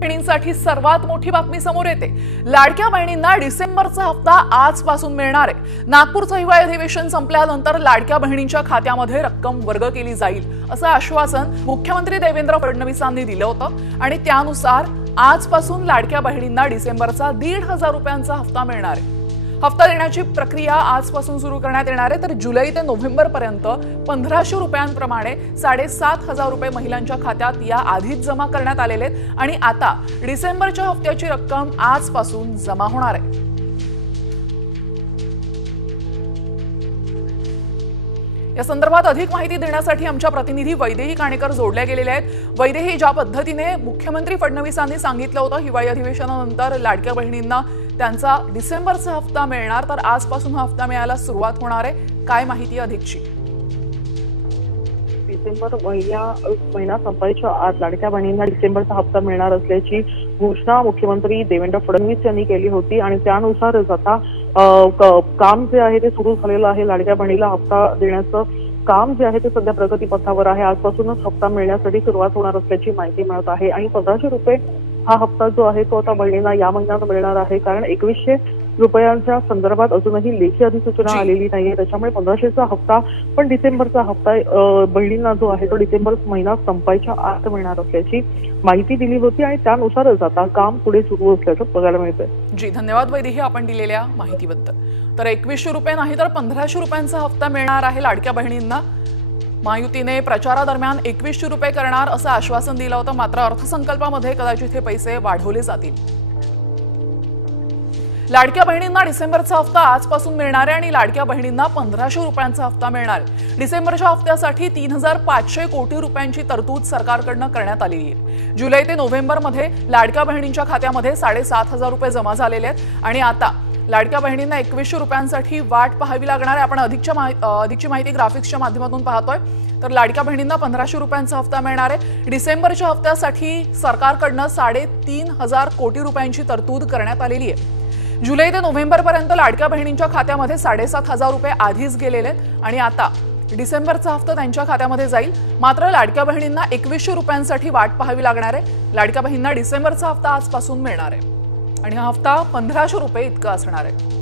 बहिणींसाठी सर्वात मोठी बातमी समोर येते। लाडक्या बहिणींना डिसेंबरचा हप्ता आजपासून मिळणार आहे। नागपूरचं हिवाळी अधिवेशन संपल्यानंतर लाडक्या बहिणींच्या खात्यामध्ये रक्कम वर्ग केली जाईल असं आश्वासन मुख्यमंत्री देवेंद्र फडणवीसांनी दिलं होतं आणि त्यानुसार आजपासून लाडक्या बहिणींना डिसेंबरचा 1,500 रुपयांचा हप्ता मिळणार आहे। हप्ता देण्याची प्रक्रिया आजपासून सुरू करण्यात येणार आहे, तर जुलै ते नोव्हेंबर पर्यंत 1,500 रुपयांप्रमाणे 7,500 रुपये महिलांच्या खात्यात या आधीच जमा करण्यात आलेले आहेत आणि आता डिसेंबरच्या हप्त्याची रक्कम आजपासून जमा होणार आहे। या संदर्भात अधिक माहिती देण्यासाठी आमच्या प्रतिनिधी वैदेही काणेकर जोडल्या गेलेले आहेत। वैदेही, ज्या पद्धतीने मुख्यमंत्री फडणवीसांनी सांगितलं होतं हिवाळी अधिवेशनानंतर लाडक्या बहिणींना त्यांचा डिसेंबरचा हप्ता मिळणार, तर आजपासून हा हप्ता मिळायला सुरुवात होणार आहे। काय माहिती अधिकची? डिसेंबर महिना संपायच्या आत लाडक्या बहिणींना डिसेंबरचा हप्ता मिळणार असल्याची घोषणा मुख्यमंत्री देवेंद्र फडणवीस यांनी केली होती आणि त्यानुसारच आता काम जे आहे ते सुरू झालेलं आहे। लाडक्या बहिणीला हप्ता देण्याचं काम जे आहे ते सध्या प्रगतीपथावर आहे। आजपासूनच हप्ता मिळण्यासाठी सुरुवात होणार असल्याची माहिती मिळत आहे आणि 1,500 रुपये हा हप्ता जो आहे तो आता बहिणींना या महिन्यात मिळणार आहे, कारण 2,100 रुपयांच्या संदर्भात अजूनही लेखी अधिसूचना आलेली नाहीये। त्याच्यामुळे 1,500चा हप्ता पण डिसेंबरचा हप्ता बहिणींना जो आहे तो डिसेंबर महिना संपायच्या आत मिळणार असल्याची माहिती दिली होती आणि त्यानुसारच आता काम पुढे सुरू असल्याचं बघायला मिळतंय। जी, धन्यवाद वैदेही आपण दिलेल्या माहितीबद्दल। तर 2,100 रुपये नाही तर 1,500 रुपयांचा हप्ता मिळणार आहे लाडक्या बहिणींना। महायुतीने प्रचारादरम्यान 2,100 रुपये करणार असं आश्वासन दिलं होतं, मात्र अर्थसंकल्पामध्ये कदाचित हे पैसे वाढवले जातील। लाडक्या बहिणींना डिसेंबरचा हप्ता आजपासून मिळणार आहे आणि लाडक्या बहिणींना 1,500 रुपयांचा हप्ता मिळणार आहे। डिसेंबरच्या हप्त्यासाठी 3,500 कोटी रुपयांची तरतूद सरकारकडून करण्यात आलेली आहे। जुलै ते नोव्हेंबर मध्ये लाडक्या बहिणींच्या खात्यामध्ये 7,500 रुपये जमा झालेले आहेत आणि आता लाडक्या बहिणींना 2,100 रुपयांसाठी वाट पाहावी लागणार आहे। आपण अधिकची माहिती ग्राफिक्सच्या माध्यमातून पाहतोय, तर लाडक्या बहिणींना 1,500 रुपयांचा हप्ता मिळणार आहे। डिसेंबरच्या हप्त्यासाठी सरकारकडून 3,500 कोटी रुपयांची तरतूद करण्यात आलेली आहे। जुलै ते नोव्हेंबर पर्यंत लाडक्या बहिणींच्या खात्यामध्ये 7,500 रुपये आधीच गेलेले आहेत आणि आता डिसेंबरचा हप्ता त्यांच्या खात्यामध्ये जाईल। मात्र लाडक्या बहिणींना 2,100 रुपयांसाठी वाट पाहावी लागणार आहे। लाडक्या बहिणींना डिसेंबरचा हप्ता आजपासून मिळणार आहे आणि हा हप्ता 1,500 रुपये इतका असणार आहे।